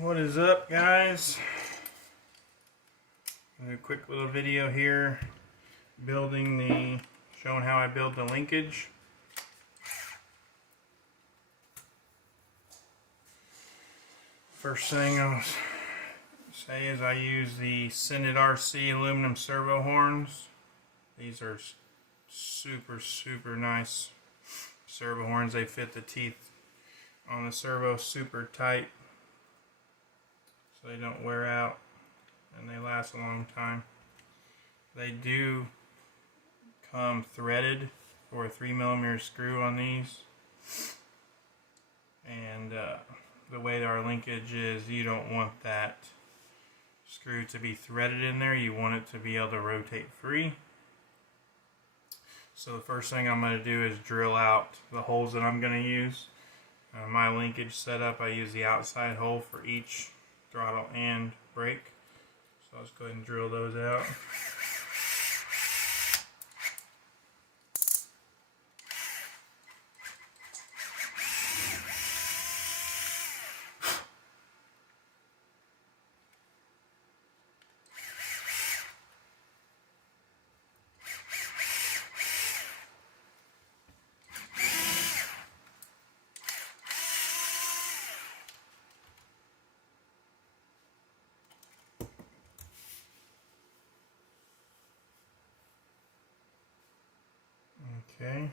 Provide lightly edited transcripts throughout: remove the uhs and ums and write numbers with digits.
What is up, guys? A quick little video here showing how I build the linkage. First thing I'll say is I use the Scented RC aluminum servo horns. These are super nice servo horns. They fit the teeth on the servo super tight, so they don't wear out and they last a long time. They do come threaded for a 3mm screw on these, and the way our linkage is, you don't want that screw to be threaded in there. You want it to be able to rotate free. So the first thing I'm going to do is drill out the holes that I'm going to use. My linkage setup, I use the outside hole for each throttle and brake. So let's go ahead and drill those out. Okay.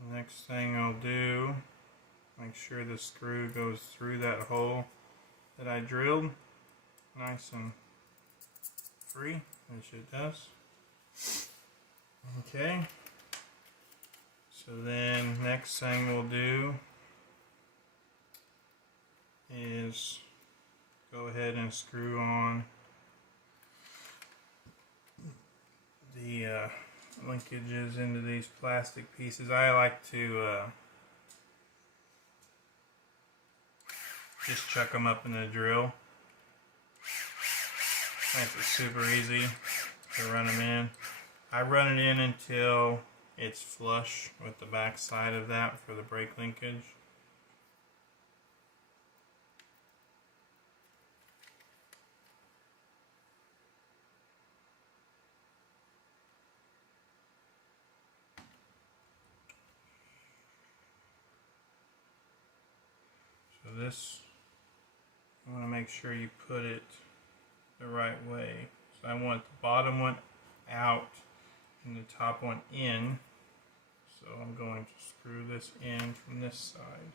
The next thing I'll do, make sure the screw goes through that hole that I drilled, nice and free, which it does. Okay. So then next thing we'll do is go ahead and screw on the linkages into these plastic pieces. I like to just chuck them up in the drill. Makes it super easy to run them in. I run it in until it's flush with the back side of that for the brake linkage. So this, you want to make sure you put it the right way. So I want the bottom one out and the top one in. So I'm going to screw this in from this side.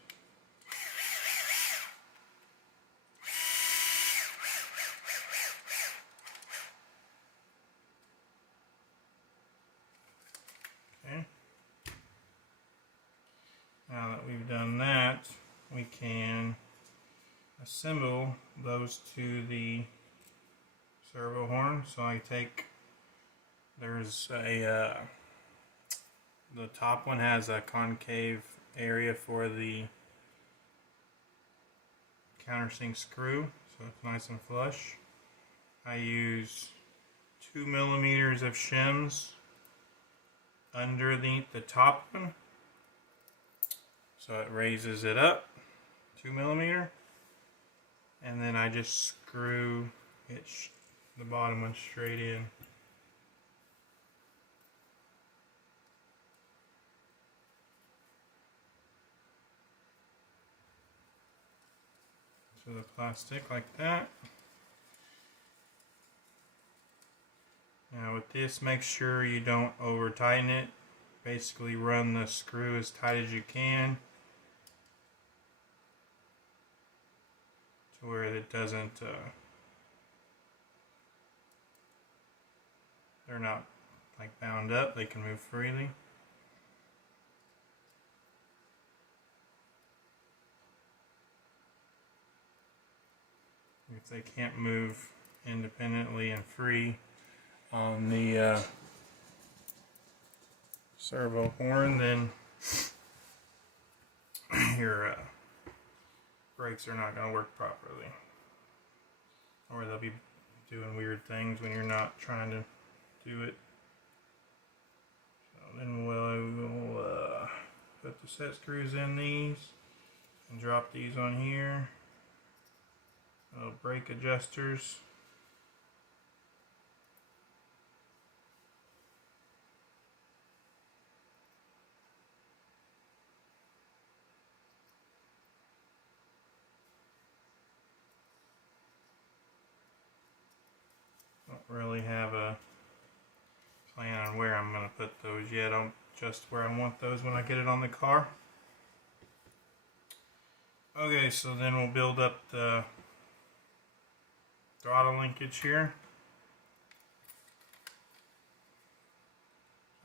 Okay. Now that we've done that, we can assemble those to the servo horn. So I take, there's a the top one has a concave area for the countersink screw, so it's nice and flush. I use 2mm of shims underneath the top one, so it raises it up 2mm, and then I just screw it the bottom one straight in. To the plastic like that. Now with this, make sure you don't over tighten it. Basically run the screw as tight as you can to where it doesn't, they're not like bound up, they can move freely. If they can't move independently and free on the servo horn, then your brakes are not going to work properly, or they'll be doing weird things when you're not trying to do it. So then we'll put the set screws in these and drop these on here. Little brake adjusters. Don't really have a plan on where I'm going to put those yet. I'm just where I want those when I get it on the car. Okay, so then we'll build up the throttle linkage here.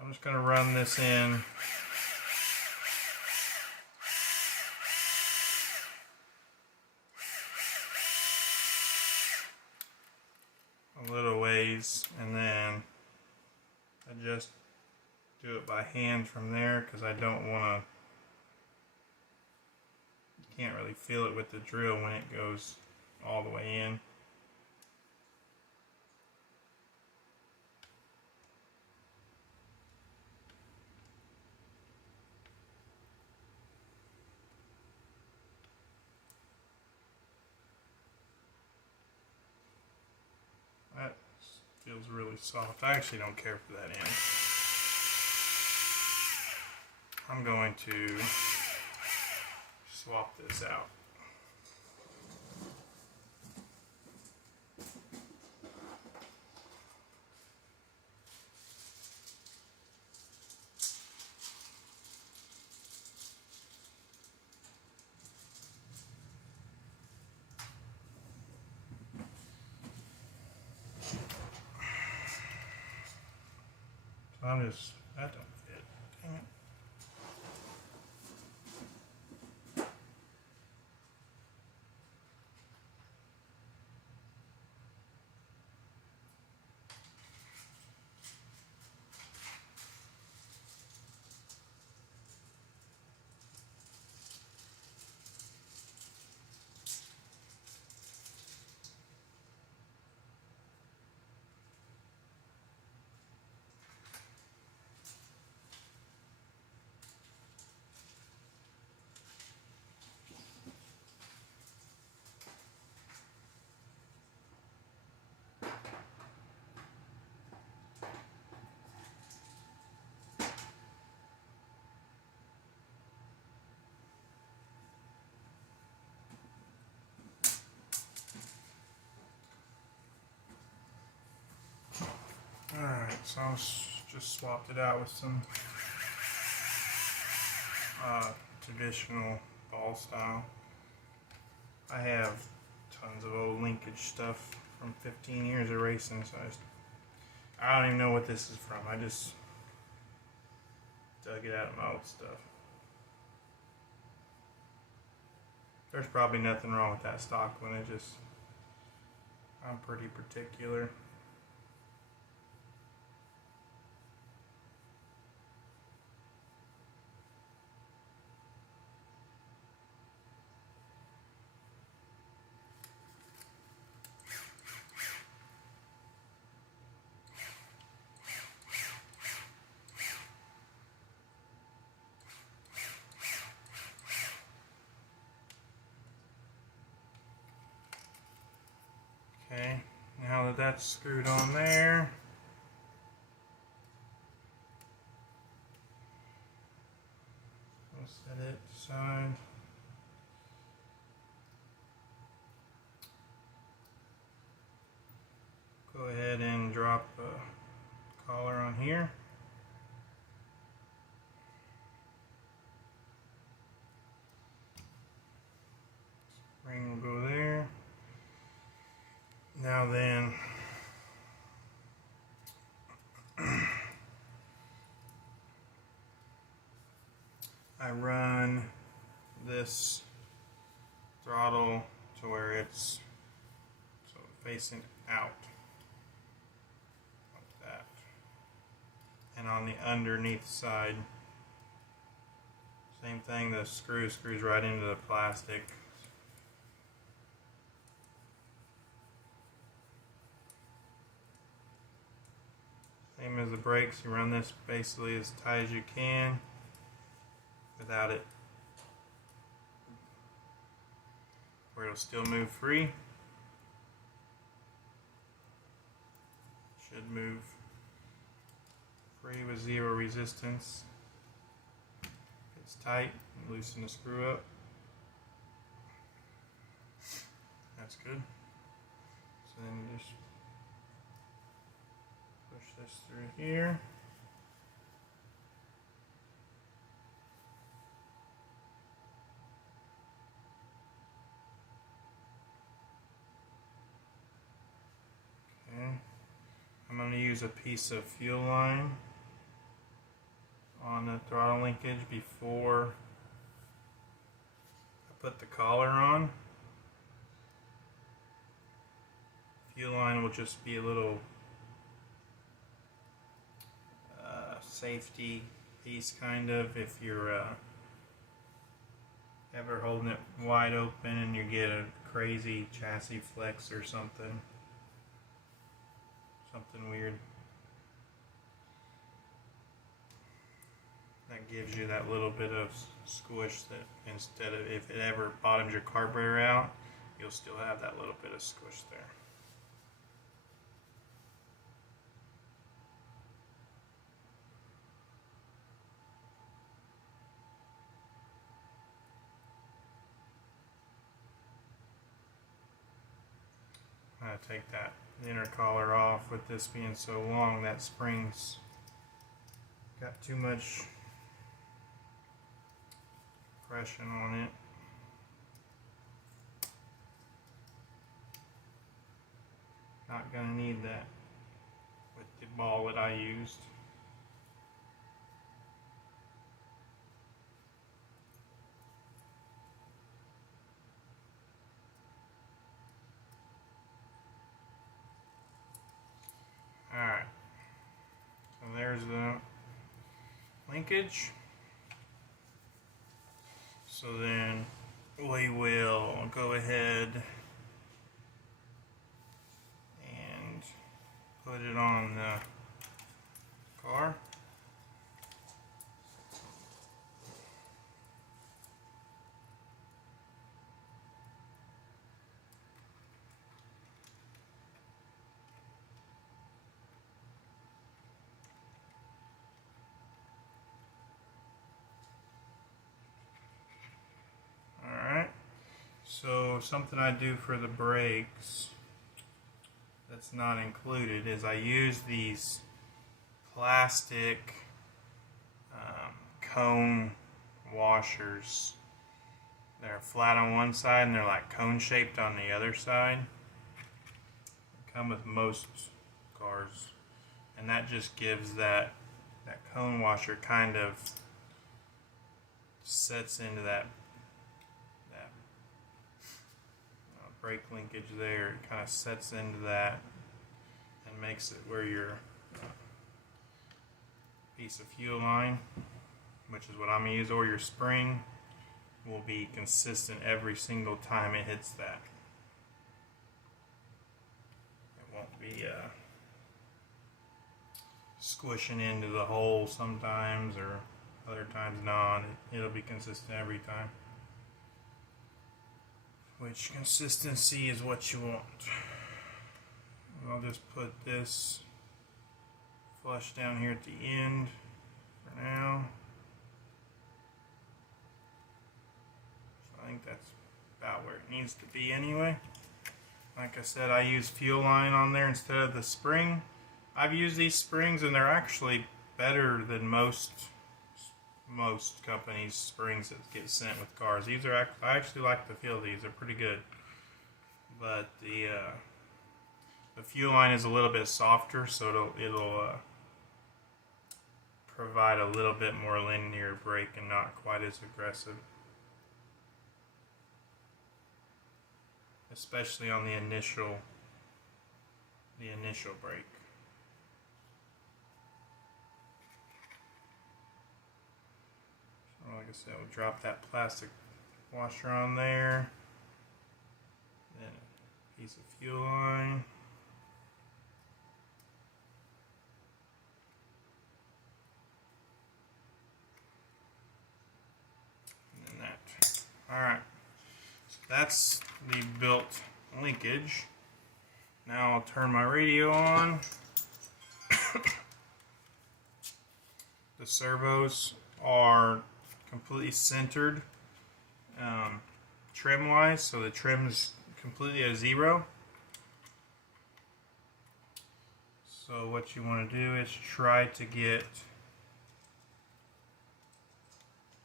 I'm just going to run this in a little ways, and then I just do it by hand from there because I don't want to, can't really feel it with the drill when it goes all the way in. That feels really soft. I actually don't care for that end. I'm going to swap this out. I'm just, that don't fit. Dang it. Alright, so I just swapped it out with some traditional ball style. I have tons of old linkage stuff from 15 years of racing, so I don't even know what this is from. I just dug it out of my old stuff. There's probably nothing wrong with that stock one. I'm pretty particular. Okay, now that that's screwed on there, we'll set it aside. Go ahead and drop a collar on here. Ring will go there. Now then, I run this throttle to where it's facing out like that, and on the underneath side, same thing. The screws right into the plastic. Same as the brakes, you run this basically as tight as you can without it, where it'll still move free. Should move free with zero resistance. If it's tight, loosen the screw up. That's good. So then you just push this through here. Okay. I'm going to use a piece of fuel line on the throttle linkage before I put the collar on. Fuel line will just be a little safety piece, kind of, if you're ever holding it wide open and you get a crazy chassis flex or something weird. That gives you that little bit of squish that instead of if it ever bottoms your carburetor out, you'll still have that little bit of squish there. I'm going to take that inner collar off. With this being so long, that spring's got too much compression on it. Not going to need that with the ball that I used. Alright, so there's the linkage. So then we will go ahead and put it on the car. So something I do for the brakes that's not included is I use these plastic cone washers. They're flat on one side and they're like cone shaped on the other side. They come with most cars, and that just gives that cone washer kind of sets into that brake linkage there. It kind of sets into that and makes it where your piece of fuel line, which is what I'm going to use, or your spring, will be consistent every single time it hits that. It won't be squishing into the hole sometimes, or other times not. It'll be consistent every time. Which consistency is what you want. I'll just put this flush down here at the end for now. So I think that's about where it needs to be anyway. Like I said, I use fuel line on there instead of the spring. I've used these springs and they're actually better than most companies' springs that get sent with cars. These are I actually like the feel of these. They're pretty good. But the fuel line is a little bit softer, so it'll provide a little bit more linear brake and not quite as aggressive. Especially on the initial brake. Like I said, we'll drop that plastic washer on there. Then a piece of fuel line. that's the built linkage. Now I'll turn my radio on. The servos are completely centered trim wise, so the trim is completely at 0. So what you want to do is try to get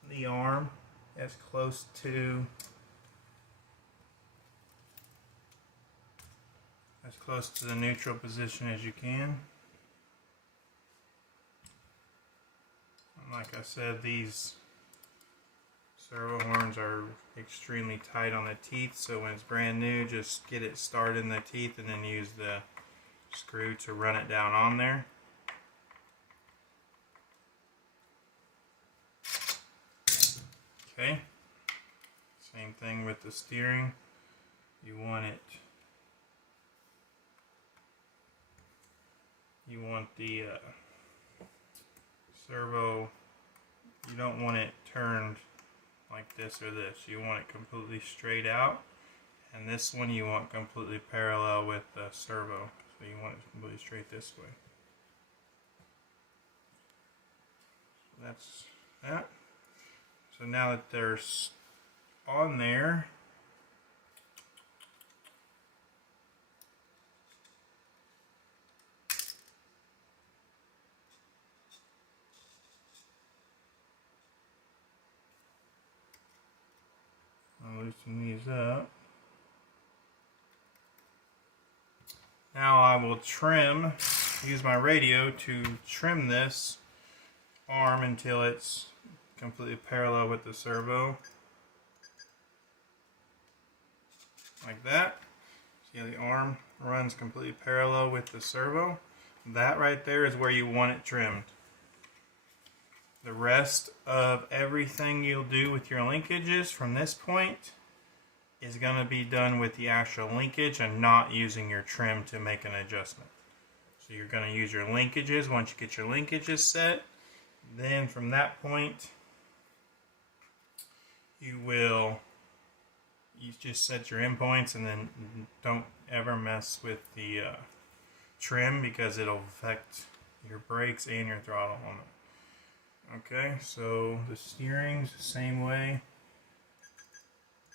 the arm as close to the neutral position as you can. And like I said, these servo horns are extremely tight on the teeth, so when it's brand new, just get it started in the teeth and then use the screw to run it down on there. Okay, same thing with the steering. You want the servo, you don't want it turned like this or this. You want it completely straight out, and this one you want completely parallel with the servo. So you want it completely straight this way. So that's that. So now that they're on there, I'll loosen these up. Now I will use my radio to trim this arm until it's completely parallel with the servo. Like that. See how the arm runs completely parallel with the servo? That right there is where you want it trimmed. The rest of everything you'll do with your linkages from this point is going to be done with the actual linkage and not using your trim to make an adjustment. So you're going to use your linkages once you get your linkages set. Then from that point, you just set your endpoints, and then don't ever mess with the trim because it'll affect your brakes and your throttle on it. Okay, so the steering's the same way.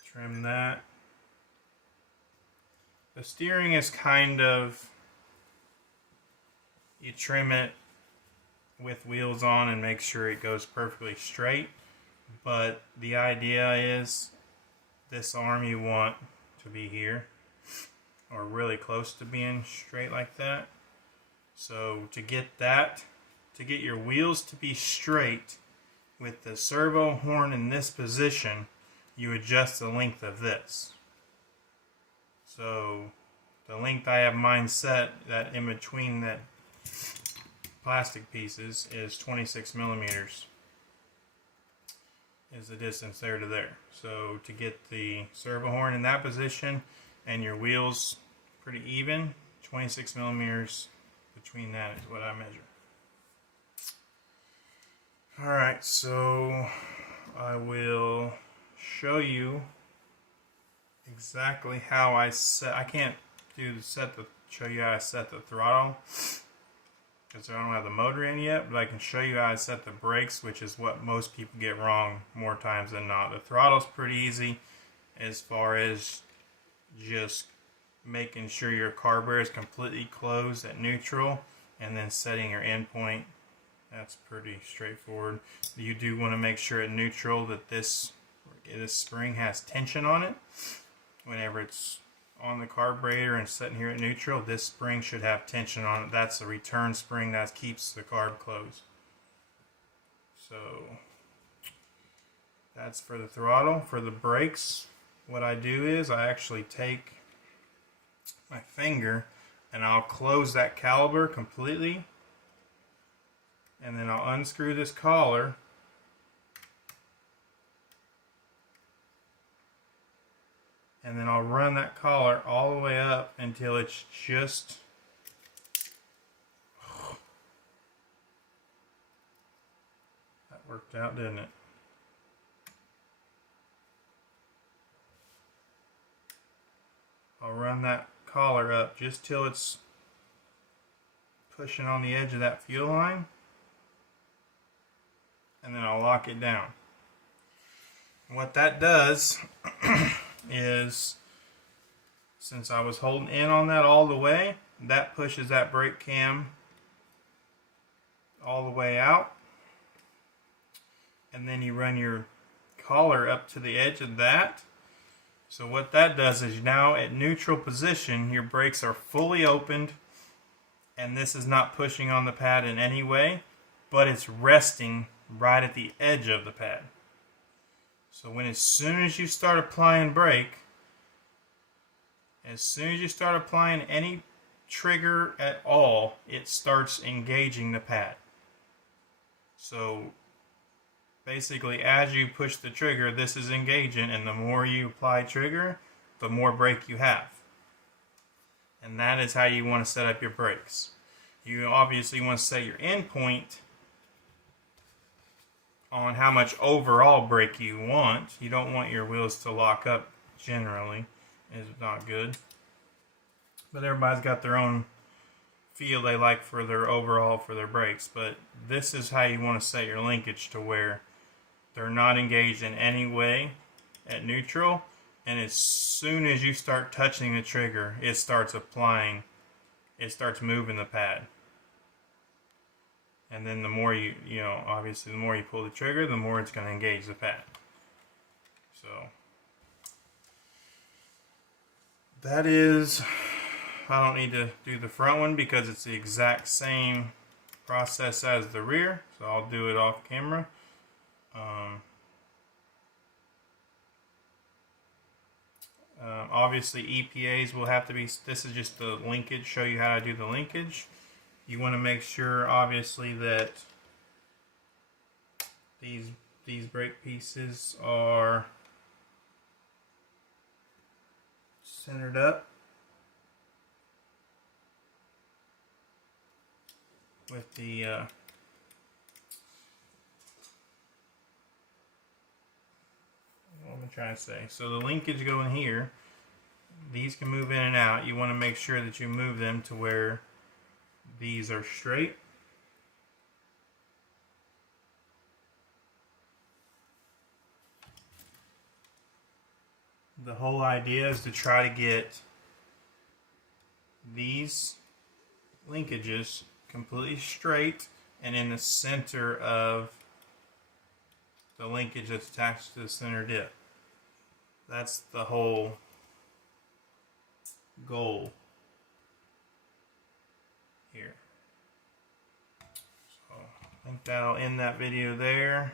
Trim that. The steering is kind of, you trim it with wheels on and make sure it goes perfectly straight, but the idea is this arm you want to be here or really close to being straight like that. So to get your wheels to be straight with the servo horn in this position, you adjust the length of this. So the length I have mine set, that in between that plastic pieces, is 26 millimeters. Is the distance there to there. So to get the servo horn in that position and your wheels pretty even, 26 millimeters between that is what I measure. Alright, so I will show you exactly how I set. I can't show you how I set the throttle because I don't have the motor in yet, but I can show you how I set the brakes, which is what most people get wrong more times than not. The throttle's pretty easy as far as just making sure your carburetor is completely closed at neutral and then setting your endpoint. That's pretty straightforward. You do want to make sure at neutral that this spring has tension on it. Whenever it's on the carburetor and sitting here at neutral, this spring should have tension on it. That's the return spring that keeps the carb closed. So that's for the throttle. For the brakes, what I do is I actually take my finger and I'll close that caliper completely, and then I'll unscrew this collar, and then I'll run that collar all the way up until it's just that worked out, didn't it? I'll run that collar up just till it's pushing on the edge of that fuel line, and then I'll lock it down. What that does is, since I was holding in on that all the way, that pushes that brake cam all the way out, and then you run your collar up to the edge of that. So what that does is now at neutral position, your brakes are fully opened, and this is not pushing on the pad in any way, but it's resting right at the edge of the pad. So when as soon as you start applying brake, as soon as you start applying any trigger at all, it starts engaging the pad. So basically, as you push the trigger, this is engaging, and the more you apply trigger, the more brake you have. And that is how you want to set up your brakes. You obviously want to set your end point on how much overall brake you want. You don't want your wheels to lock up generally. It's not good. But everybody's got their own feel they like for their overall for their brakes. But this is how you want to set your linkage to where they're not engaged in any way at neutral. And as soon as you start touching the trigger, it starts applying, it starts moving the pad. And then the more you obviously the more you pull the trigger, the more it's going to engage the pad. So that is, I don't need to do the front one because it's the exact same process as the rear. So I'll do it off camera. Obviously EPAs will have to be, this is just the linkage, show you how to do the linkage. You want to make sure obviously that these brake pieces are centered up with the what am I trying to say? So the linkage go in here. These can move in and out. You want to make sure that you move them to where these are straight. The whole idea is to try to get these linkages completely straight and in the center of the linkage that's attached to the center dip. That's the whole goal here. So I think that'll end that video there.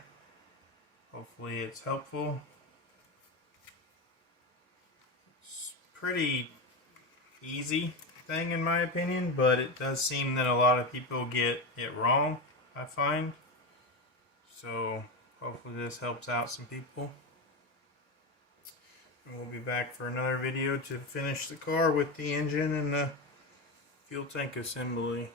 Hopefully it's helpful. It's pretty easy thing in my opinion, but it does seem that a lot of people get it wrong, I find. So hopefully this helps out some people. And we'll be back for another video to finish the car with the engine and the fuel tank assembly.